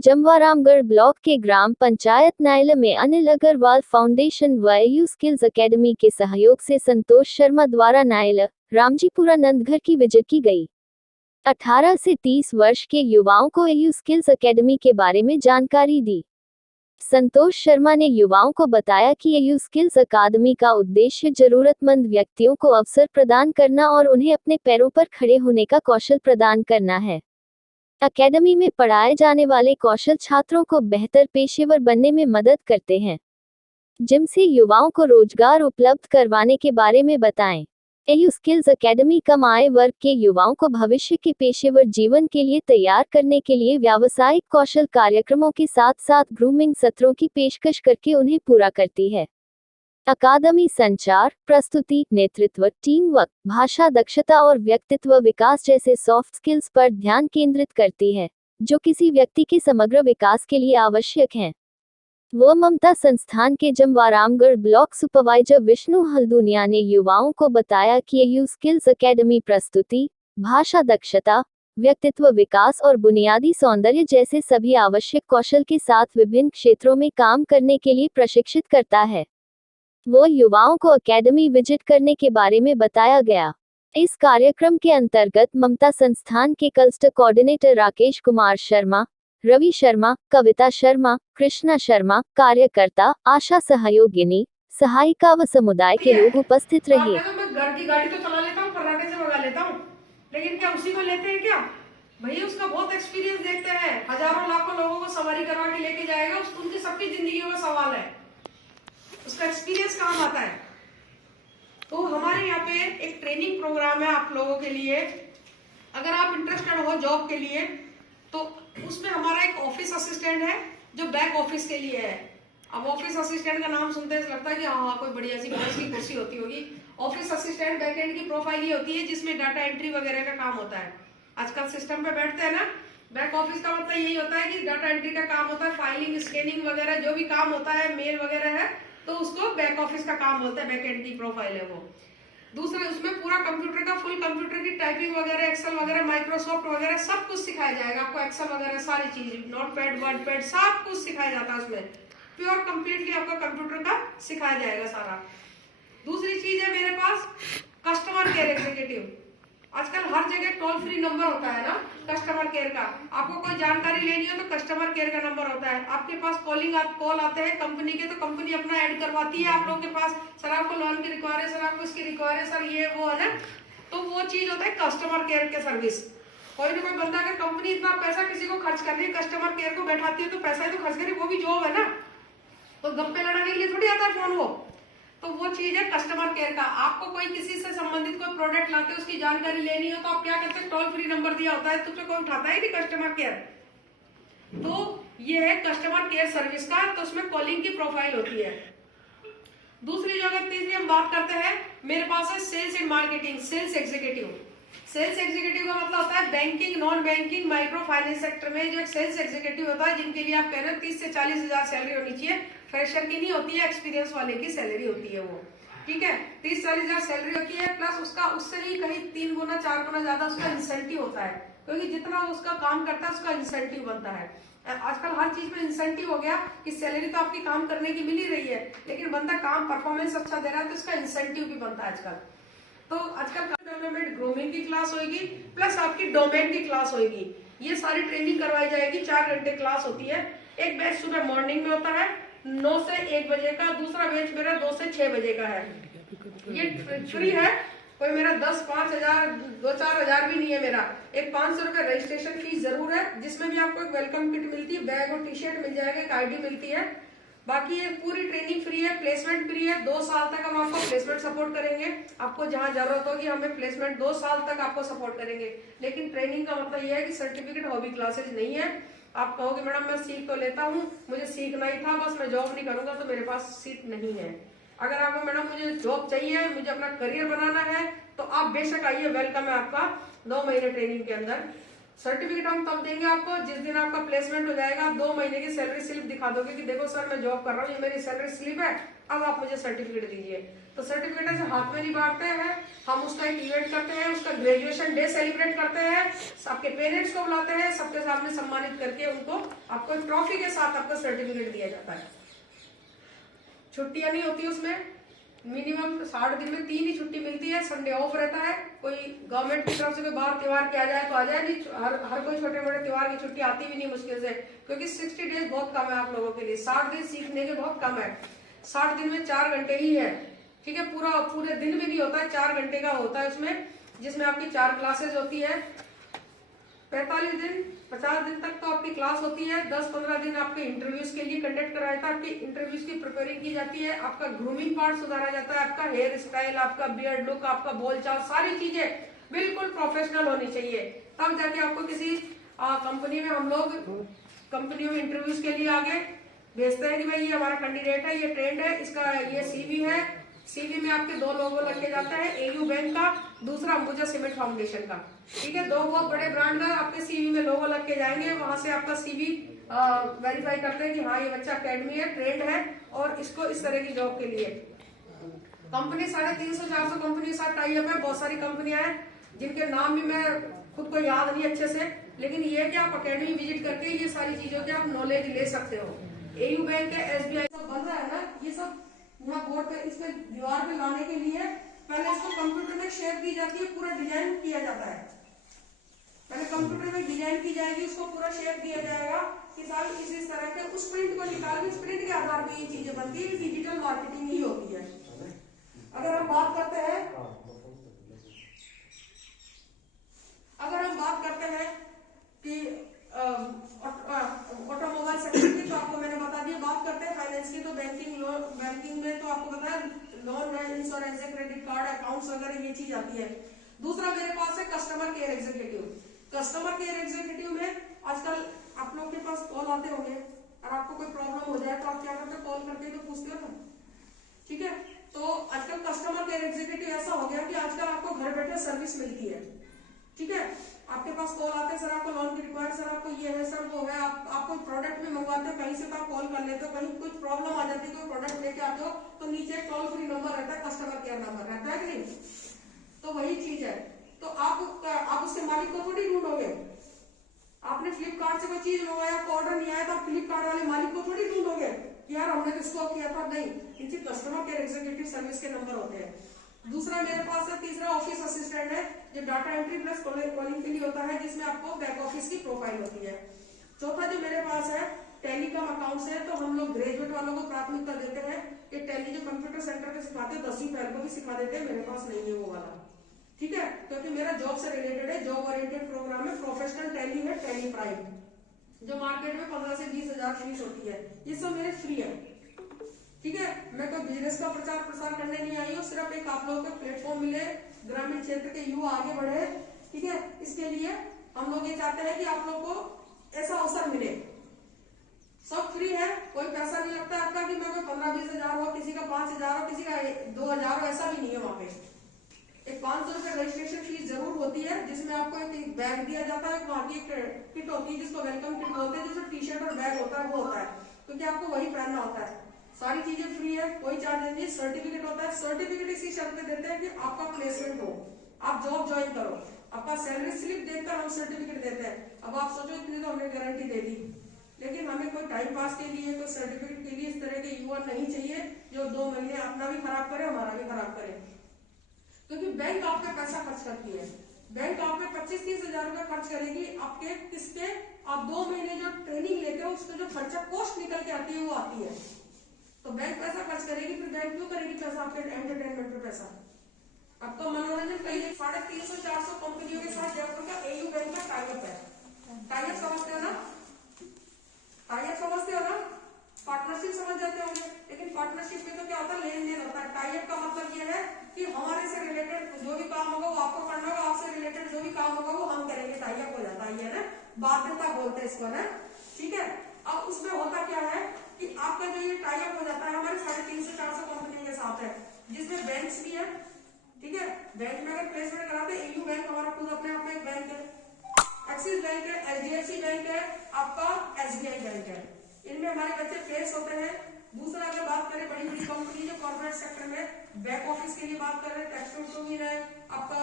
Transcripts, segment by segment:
Jamwaramgarh block के ग्राम पंचायत नायला में Anil Agarwal foundation व एयू स्किल्स अकेडमी के सहयोग से संतोष शर्मा द्वारा नायला रामजीपुरा नंदघर की विजिट की गई। 18 से 30 वर्ष के युवाओं को एयू स्किल्स अकेडमी के बारे में जानकारी दी। संतोष शर्मा ने युवाओं को बताया कि एयू स्किल्स अकादमी का उद्देश्य जरूरतमंद व्यक्तियों को अवसर प्रदान करना और उन्हें अपने पैरों पर खड़े होने का कौशल प्रदान करना है। अकेडमी में पढ़ाए जाने वाले कौशल छात्रों को बेहतर पेशेवर बनने में मदद करते हैं, जिनसे युवाओं को रोजगार उपलब्ध करवाने के बारे में बताएं। एयू स्किल्स अकेडमी कम आय वर्ग के युवाओं को भविष्य के पेशेवर जीवन के लिए तैयार करने के लिए व्यावसायिक कौशल कार्यक्रमों के साथ साथ ग्रूमिंग सत्रों की पेशकश करके उन्हें पूरा करती है। अकादमी संचार, प्रस्तुति, नेतृत्व, टीम वर्क, भाषा दक्षता और व्यक्तित्व विकास जैसे सॉफ्ट स्किल्स पर ध्यान केंद्रित करती है, जो किसी व्यक्ति के समग्र विकास के लिए आवश्यक हैं। वो ममता संस्थान के जमवारामगढ़ ब्लॉक सुपरवाइजर विष्णु हल्दुनिया ने युवाओं को बताया कि एयू स्किल्स अकेडमी प्रस्तुति, भाषा दक्षता, व्यक्तित्व विकास और बुनियादी सौंदर्य जैसे सभी आवश्यक कौशल के साथ विभिन्न क्षेत्रों में काम करने के लिए प्रशिक्षित करता है। वो युवाओं को एकेडमी विजिट करने के बारे में बताया गया। इस कार्यक्रम के अंतर्गत ममता संस्थान के क्लस्टर कोऑर्डिनेटर राकेश कुमार शर्मा, रवि शर्मा, कविता शर्मा, कृष्णा शर्मा, कार्यकर्ता, आशा सहयोगिनी, सहायिका व समुदाय के लोग उपस्थित रहे। मैं घर की गाड़ी तो चला लेता हूँ, फर्राटे से भगा लेता हूँ, लेकिन क्या उसी को लेते हैं क्या? भैया उसका बहुत एक्सपीरियंस देखते हैं, हजारों लाखों लोगों को सवारी करवा के लेके जाएगा, उनकी सबकी जिंदगी का सवाल है, उसका एक्सपीरियंस काम आता है। तो हमारे यहाँ पे एक ट्रेनिंग प्रोग्राम है आप लोगों के लिए, अगर आप इंटरेस्टेड हो जॉब के लिए तो उसमें हमारा एक ऑफिस असिस्टेंट है जो बैक ऑफिस के लिए है। अब ऑफिस असिस्टेंट का नाम सुनते हैं लगता है कि हाँ कोई बढ़िया सी बॉस की कुर्सी होती होगी। ऑफिस असिस्टेंट बैकएंड की प्रोफाइल ये होती है जिसमें डाटा एंट्री वगैरह का काम होता है। आजकल सिस्टम पे बैठते हैं ना, बैक ऑफिस का मतलब यही होता है कि डाटा एंट्री का काम होता है, फाइलिंग, स्कैनिंग वगैरह जो भी काम होता है, मेल वगैरह है, तो उसको बैक ऑफिस का काम बोलते हैं, बैकएंड की प्रोफाइल है वो। दूसरा उसमें पूरा कंप्यूटर का फुल कंप्यूटर की टाइपिंग वगैरह, एक्सेल वगैरह, माइक्रोसॉफ्ट वगैरह सब कुछ सिखाया जाएगा आपको। एक्सेल वगैरह सारी चीज, नोटपैड, वर्डपैड सब कुछ सिखाया जाता है उसमें। प्योर कंप्लीटली आपका कंप्यूटर का सिखाया जाएगा सारा। दूसरी चीज है मेरे पास कस्टमर केयर एग्जीक्यूटिव। आजकल हर जगह टोल फ्री नंबर होता है ना कस्टमर केयर का। आपको कोई जानकारी लेनी हो तो कस्टमर केयर का नंबर होता है। आपके पास कॉल आते हैं कंपनी के, तो कंपनी अपना ऐड करवाती है आप लोगों के पास, सर आपको लोन की रिक्वायर है, सर आपको इसकी रिक्वायर है, सर ये वो है ना, तो वो चीज होता है कस्टमर केयर के सर्विस। कोई ना कोई बंदा, अगर कंपनी इतना पैसा किसी को खर्च कर रही है, कस्टमर केयर को बैठाती है तो पैसा ही तो खर्च करे, वो भी जॉब है ना, तो गप्पे लड़ाने के लिए थोड़ी आता है फोन वो। तो वो चीज है कस्टमर केयर का। आपको कोई किसी से संबंधित कोई प्रोडक्ट लाते हो उसकी जानकारी लेनी हो तो आप क्या करते हैं, टोल फ्री नंबर दिया होता है, तुझे कोई उठाता है नहीं कस्टमर केयर। तो ये है कस्टमर केयर सर्विस का, तो उसमें कॉलिंग की प्रोफाइल होती है। दूसरी जो अगर तीसरी हम बात करते हैं, मेरे पास है sales and marketing, sales executive. Sales executive का मतलब होता है banking, non banking, micro finance sector में जो एक सेल्स एग्जीक्यूटिव होता है, जिनके लिए आप कह रहे हैं 30 से 40 हजार सैलरी होनी चाहिए। फ्रेशर की नहीं होती है, एक्सपीरियंस वाले की सैलरी होती है वो, ठीक है। 30-40 हजार सैलरी होती है, प्लस उसका उससे ही कहीं 3 गुना 4 गुना ज्यादा उसका इंसेंटिव होता है, क्योंकि जितना उसका काम करता है उसका इंसेंटिव बनता है। आजकल हर चीज में इंसेंटिव हो गया कि सैलरी तो आपकी काम करने की मिल ही रही है, लेकिन बंदा काम परफॉर्मेंस अच्छा दे रहा है तो उसका इंसेंटिव भी बनता है आजकल। तो आजकल डेवलपमेंट ग्रूमिंग की क्लास होगी, प्लस आपकी डोमेन की क्लास होगी। ये सारी ट्रेनिंग करवाई जाएगी, 4 घंटे क्लास होती है। एक बैच सुबह मॉर्निंग में होता है 9 से 1 बजे का, दूसरा बैच मेरा 2 से 6 बजे का है। ये फ्री है, कोई मेरा 10, 5 हजार, 2-4 हजार भी नहीं है मेरा। एक 500 रुपए रजिस्ट्रेशन फीस जरूर है, जिसमें भी आपको एक वेलकम किट मिलती है, बैग और टी-शर्ट मिल जाएगा, एक आईडी मिलती है। बाकी ये पूरी ट्रेनिंग फ्री है, प्लेसमेंट फ्री है। 2 साल तक हम आपको प्लेसमेंट सपोर्ट करेंगे, आपको जहां जरूरत होगी हमें प्लेसमेंट 2 साल तक आपको सपोर्ट करेंगे। लेकिन ट्रेनिंग का मतलब ये है कि सर्टिफिकेट हॉबी क्लासेज नहीं है। आप कहोगे मैडम मैं सीख तो लेता हूँ, मुझे सीखना ही था, बस मैं जॉब नहीं करूंगा, तो मेरे पास सीट नहीं है। अगर आपको मैडम मुझे जॉब चाहिए, मुझे अपना करियर बनाना है, तो आप बेशक आइए, वेलकम है आपका 2 महीने ट्रेनिंग के अंदर। सर्टिफिकेट हम तब देंगे आपको जिस दिन आपका प्लेसमेंट हो जाएगा। आप 2 महीने की सैलरी स्लिप दिखा दोगे कि देखो सर मैं जॉब कर रहा हूँ, ये मेरी सैलरी स्लिप है, अब आप मुझे सर्टिफिकेट दीजिए। तो सर्टिफिकेट ऐसे हाथ में नहीं बांटते हैं हम, उसका एक इवेंट करते हैं, उसका ग्रेजुएशन डे सेलिब्रेट करते हैं, आपके पेरेंट्स को बुलाते हैं, सबके सामने सम्मानित करके उनको आपको ट्रॉफी के साथ आपका सर्टिफिकेट दिया जाता है। छुट्टियां नहीं होती उसमें, मिनिमम 60 दिन में 3 ही छुट्टी मिलती है, संडे ऑफ रहता है। कोई गवर्नमेंट की तरफ से कोई बाहर त्योहार किया जाए तो आ जाए, नहीं हर कोई छोटे बड़े त्योहार की छुट्टी आती भी नहीं मुश्किल से, क्योंकि 60 डेज बहुत कम है आप लोगों के लिए। 60 दिन सीखने के बहुत कम है। 60 दिन में 4 घंटे ही है, ठीक है, पूरे दिन भी नहीं होता है, 4 घंटे का होता है उसमें, जिसमें आपकी 4 क्लासेज होती है। 45 दिन 50 दिन तक तो आपकी क्लास होती है। 10-15 दिन आपके इंटरव्यूज के लिए कंडक्ट कराया जाता है, आपकी इंटरव्यूज की प्रिपेयरिंग की जाती है, आपका ग्रूमिंग पार्ट सुधारा जाता है, आपका हेयर स्टाइल, आपका बियर्ड लुक, आपका बोलचाल, सारी चीजें बिल्कुल प्रोफेशनल होनी चाहिए। तब जाके आपको किसी कंपनी में, हम लोग कंपनियों में इंटरव्यूज के लिए आगे भेजते हैं कि भाई ये हमारा कैंडिडेट है, ये ट्रेंड है, इसका ये सीवी है। सीवी में आपके 2 लोगो लग के जाते हैं, एयू बैंक का, दूसरा अंबुजा सीमेंट फाउंडेशन का, ठीक है। 2 बहुत बड़े ब्रांड का आपके सीवी में लोगो लग के जाएंगे। वहां से आपका सीवी वेरीफाई करते हैं कि हाँ ये बच्चा अकेडमी है, ट्रेंड है और इसको इस तरह की जॉब के लिए। कंपनी 350-400 कंपनी के साथ टाई अप है। बहुत सारी कंपनियां हैं जिनके नाम भी मैं खुद को याद नहीं अच्छे से, लेकिन ये है कि आप अकेडमी विजिट करके ये सारी चीजों के आप नॉलेज ले सकते हो। एयू बैंक है, एसबीआई सब बन रहा है ना, ये सब यहाँ बोर्ड पे इसमें दीवार पे लाने के लिए पहले इसको कंप्यूटर में शेप दी जाती है, पूरा डिजाइन किया जाता है। पहले कंप्यूटर में डिजाइन की जाएगी, उसको पूरा शेप दिया जाएगा कि सारी इस तरह के, उस प्रिंट को निकाल के उस प्रिंट के आधार पर ये चीजें बनती है। डिजिटल मार्केटिंग ही होती है। अगर हम बात करते हैं कि ऑटोमोबाइल सेक्टर की, तो आपको मैंने बता दिया। बात करते हैं फाइनेंस की, तो बैंकिंग में तो आपको पता है लोन है, इंश्योरेंस है, क्रेडिट कार्ड, अकाउंट्स वगैरह ये चीज आती है। दूसरा मेरे पास है customer care executive. Customer care executive में आजकल आप लोग के पास कॉल आते होंगे और आपको कोई प्रॉब्लम हो जाए तो आप क्या करते हो, कॉल करके तो पूछते हो ना, ठीक है। तो आजकल कस्टमर केयर एग्जीक्यूटिव ऐसा हो गया कि आजकल आपको घर बैठे सर्विस मिलती है, ठीक है। आपके पास कॉल आते हैं, सर आपको लोन की रिक्वायर्ड, सर आपको ये है, सर वो है, आप कोई प्रोडक्ट भी मंगवाते हो कहीं से तो आप कॉल कर लेते हो, कहीं कुछ प्रॉब्लम आ जाती है, कोई प्रोडक्ट लेके आते हो तो नीचे टोल फ्री नंबर रहता है, कस्टमर केयर नंबर रहता है कि नहीं। तो वही चीज है। तो आप उसके मालिक को थोड़ी ढूंढोगे। आपने फ्लिपकार्ट से कोई चीज मंगवाया, आपको ऑर्डर नहीं आया, तो आप फ्लिपकार्ट वाले मालिक को थोड़ी ढूंढोगे यार हमने तो इसको किया था, नहीं। इनसे कस्टमर केयर एग्जीक्यूटिव सर्विस के नंबर होते हैं। दूसरा मेरे पास है, तीसरा ऑफिस असिस्टेंट है, जो डाटा एंट्री प्लस कॉलिंग के लिए होता है, जिसमें आपको बैक ऑफिस की प्रोफाइल होती है। चौथा जो मेरे पास है टेलीकॉम अकाउंट्स है, तो हम लोग ग्रेजुएट वालों को प्राथमिकता देते हैं कि टेली जो कंप्यूटर सेंटर पे सिखाते हैं 10वीं फेल को भी सिखा देते हैं, मेरे पास नहीं है वो वाला, ठीक है, क्योंकि मेरा जॉब से रिलेटेड है, जॉब ओरिएंटेड प्रोग्राम है। प्रोफेशनल टैली है, टैली प्राइम, जो मार्केट में 15 से 20 हजार फीस होती है, ये सब मेरे फ्री है, ठीक है। मैं कोई बिजनेस का प्रचार प्रसार करने नहीं आई हूँ, सिर्फ एक आप लोगों को प्लेटफॉर्म मिले, ग्रामीण क्षेत्र के युवा आगे बढ़े, ठीक है। इसके लिए हम लोग ये चाहते हैं कि आप लोग को ऐसा अवसर मिले। सब फ्री है, कोई पैसा नहीं लगता आपका कि मैं कोई 15-20 हजार हो, किसी का 5 हजार हो, किसी का 2 हजार हो, ऐसा भी नहीं है। वहां पे एक 500 रुपए रजिस्ट्रेशन फीस जरूर होती है, जिसमें आपको एक बैग दिया जाता है, वहां की एक किट होती है जिसको वेलकम किट बोलते हैं, जिसमें टी शर्ट और बैग होता है, वो होता है, क्योंकि आपको वही पहनना होता है। सारी चीजें फ्री है, कोई चार्ज नहीं। सर्टिफिकेट होता है, सर्टिफिकेट इसी शर्त पे देते हैं कि आपका प्लेसमेंट हो, आप जॉब ज्वाइन करो, आपका सैलरी स्लिप देखकर हम सर्टिफिकेट देते हैं। अब आप सोचो इतनी तो हमने गारंटी दे दी, लेकिन हमें कोई टाइम पास के लिए, कोई सर्टिफिकेट के लिए इस तरह के युवा नहीं चाहिए जो 2 महीने अपना भी खराब करे, हमारा भी खराब करे, क्योंकि बैंक आप पे पैसा खर्च करती है। बैंक आप पे 25-30 हजार रुपए खर्च करेगी, आपके किसके, आप 2 महीने जो ट्रेनिंग लेते हो उसका जो खर्चा कॉस्ट निकल के आती है वो आती है। तो बैंक पैसा खर्च करेगी, फिर बैंक क्यों करेगी पैसा आपके एंटरटेनमेंट पे पैसा। अब तो मनोरंजन कहिए, 350-400 कंपनियों के साथ जयपुर का एयू बैंक का टाइप है। टाइप समझते हो ना, टाइप समझते हो ना, पार्टनरशिप समझ जाते होंगे, लेकिन पार्टनरशिप में तो क्या होता है, लेन देन होता है। टाइप का मतलब यह है कि हमारे से रिलेटेड जो भी काम होगा वो आपको करना होगा, आपसे रिलेटेड जो भी काम होगा वो हम करेंगे, टाइप हो जाता है ना, बाध्यता बोलते हैं इसको ना, ठीक है। अब उसमें होता क्या है कि आपका जो ये टाई अप हो जाता है हमारे 350-400 कंपनियों के साथ है, जिसमें बैंक्स भी है, ठीक है। बैंक में अगर प्लेसमेंट कराते हैं, एयू बैंक हमारा खुद अपने आप में एक बैंक है, एक्सिस बैंक है, HDFC बैंक है, आपका SBI बैंक है। इनमें हमारे बच्चे प्लेस होते हैं। दूसरा अगर बात करें बड़ी बड़ी कंपनी जो कॉर्पोरेट सेक्टर में बैक ऑफिस के लिए बात करें, टेक्सटोमीर है, आपका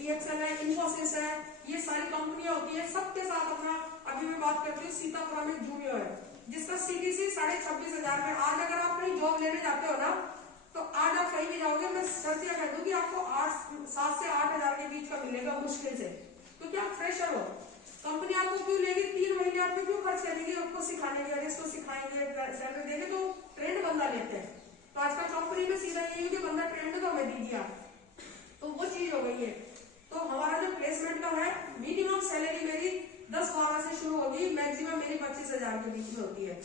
EXL है, इन्फोसिस है, ये सारी कंपनियां होती है। सबके साथ अपना अभी मैं बात करती हूँ सीतापुरा में जूमियो है, जिसका CTC 26,500 में। आज अगर आप कहीं जॉब लेने जाते हो ना, तो आज आप कहीं भी जाओगे, मैं सच कह दूंगी आपको 7 से 8,000 के बीच का मिलेगा मुश्किल से, क्योंकि आप फ्रेशर हो। कंपनी आपको क्यों लेगी, 3 महीने आप पे क्यों खर्च करेगी आपको सिखाने के, इसको सिखाएंगे, सैलरी देंगे, तो ट्रेंड बंदा लेते हैं। तो आजकल कंपनी में सीधा यही है कि बंदा ट्रेंड तो हमें दीजिए आप, तो वो चीज हो गई है। तो हमारा जो प्लेसमेंट का है, मिनिमम सैलरी मेरी 10-12 से शुरू होगी, मैक्सिमम मेरी 25,000 के बीच में होती है।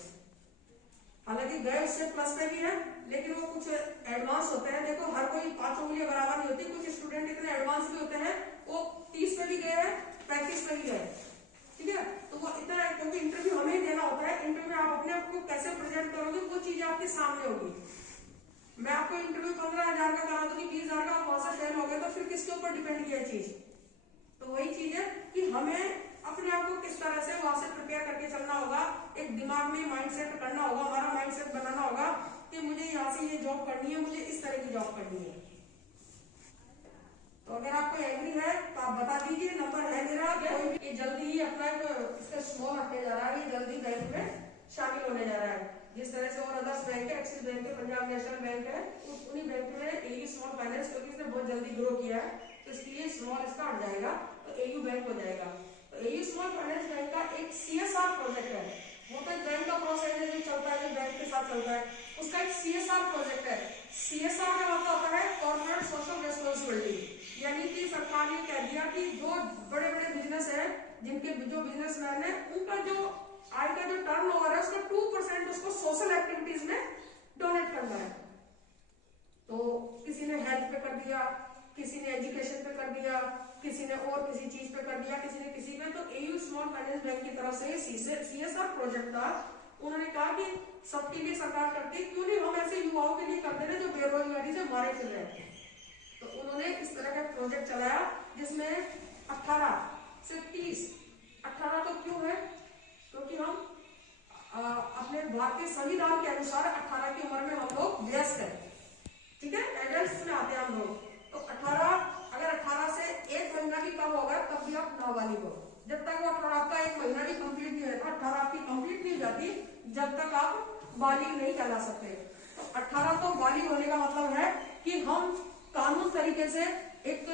हालांकि गए उससे प्लस पे भी है, लेकिन वो कुछ एडवांस होते हैं। देखो हर कोई 5 उंगलियां बराबर नहीं होती, कुछ स्टूडेंट इतने एडवांस भी होते हैं, वो 30 पे भी गए हैं, 35 पे भी गए, ठीक है। तो वो इतना, क्योंकि इंटरव्यू हमें ही देना होता है, इंटरव्यू में आप अपने आप को कैसे प्रेजेंट करोगे वो चीजें आपके सामने होगी। मैं आपको इंटरव्यू 15,000 का करा दूंगी, 20,000 का, आप वहां से फेल हो गए तो फिर किसके ऊपर डिपेंड किया चीज। तो वही चीज है कि हमें अपने आप को किस तरह से वहां से प्रिपेयर करके चलना होगा, एक दिमाग में माइंडसेट करना होगा, हमारा माइंडसेट बनाना होगा कि मुझे यहाँ से ये जॉब करनी है, मुझे इस तरह की जॉब करनी है। तो अगर आपको एग्री है तो आप बता दीजिए, नंबर है मेरा। कोई भी जल्दी ही अपना इसका स्मॉल रखने जा रहा है, ये जल्दी बैंक में शामिल होने जा रहा है। जिस तरह से और अदर्स बैंक है, एक्सिस बैंक है, पंजाब नेशनल बैंक है, उन्हीं बैंक में AU स्मॉल फाइनेंस, क्योंकि इसने बहुत जल्दी ग्रो किया है तो इसके लिए स्मॉल इसका हट जाएगा, तो AU बैंक हो जाएगा। तो AU स्मॉल फाइनेंस बैंक का एक CSR प्रोजेक्ट है। वो तो बैंक का प्रोसेस है जो चलता है, जो बैंक के साथ चलता है, उसका एक CSR प्रोजेक्ट है। CSR का मतलब होता है कॉर्पोरेट सोशल रेस्पॉन्सिबिलिटी, यानी कि सरकार ने कह दिया कि जो बड़े बड़े बिजनेस है, जिनके जो बिजनेसमैन है, उनका जो आय का जो टर्नओवर है उसका 2% उसको सोशल एक्टिविटीज में डोनेट करना है। तो किसी ने हेल्थ पे कर दिया, किसी ने एजुकेशन पे कर दिया, किसी ने और किसी चीज पे कर दिया, किसी ने किसी में। तो AU स्मॉल फाइनेंस बैंक की तरफ से CSR प्रोजेक्ट था। उन्होंने कहा कि सबके लिए सरकार करती है, क्यों नहीं हम ऐसे युवाओं के लिए करते हैं जो बेरोजगारी से मारे चल रहे हैं। तो उन्होंने इस तरह का प्रोजेक्ट चलाया जिसमें 18 से 30, 18 तो क्यों है, क्योंकि हम अपने भारतीय संविधान के अनुसार 18 की उम्र में हम लोग वयस्क हैं, ठीक है, एडल्ट में आते हैं हम लोग। तो 18, अगर 18 से 1 महीना भी कम होगा तब भी आप नाबालिग हो। जब तक वो 18 आपका 1 महीना भी कंप्लीट नहीं होता, 18 आपकी कंप्लीट नहीं हो जाती, जब तक आप बालिग नहीं कहला सकते। तो 18 तो बालिग होने का मतलब है कि हम कानून तरीके से एक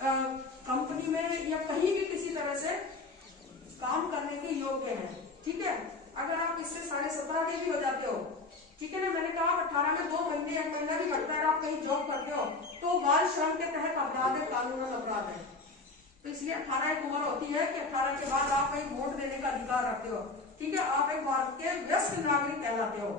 कंपनी में या कहीं भी किसी तरह से काम करने के योग्य हैं, ठीक है। अगर आप इससे 17.5 के भी हो जाते हो, ठीक है ना, मैंने कहा 18 में 2 महीने 1 महीना भी घटता है, आप कहीं जॉब करते हो तो बाल श्रम के तहत अपराध है, कानूनन अपराध है। तो इसलिए 18 एक उम्र होती है कि 18 के बाद आप एक वोट देने का अधिकार रखते हो, ठीक है, आप एक भारत के वयस्क नागरिक कहलाते हो।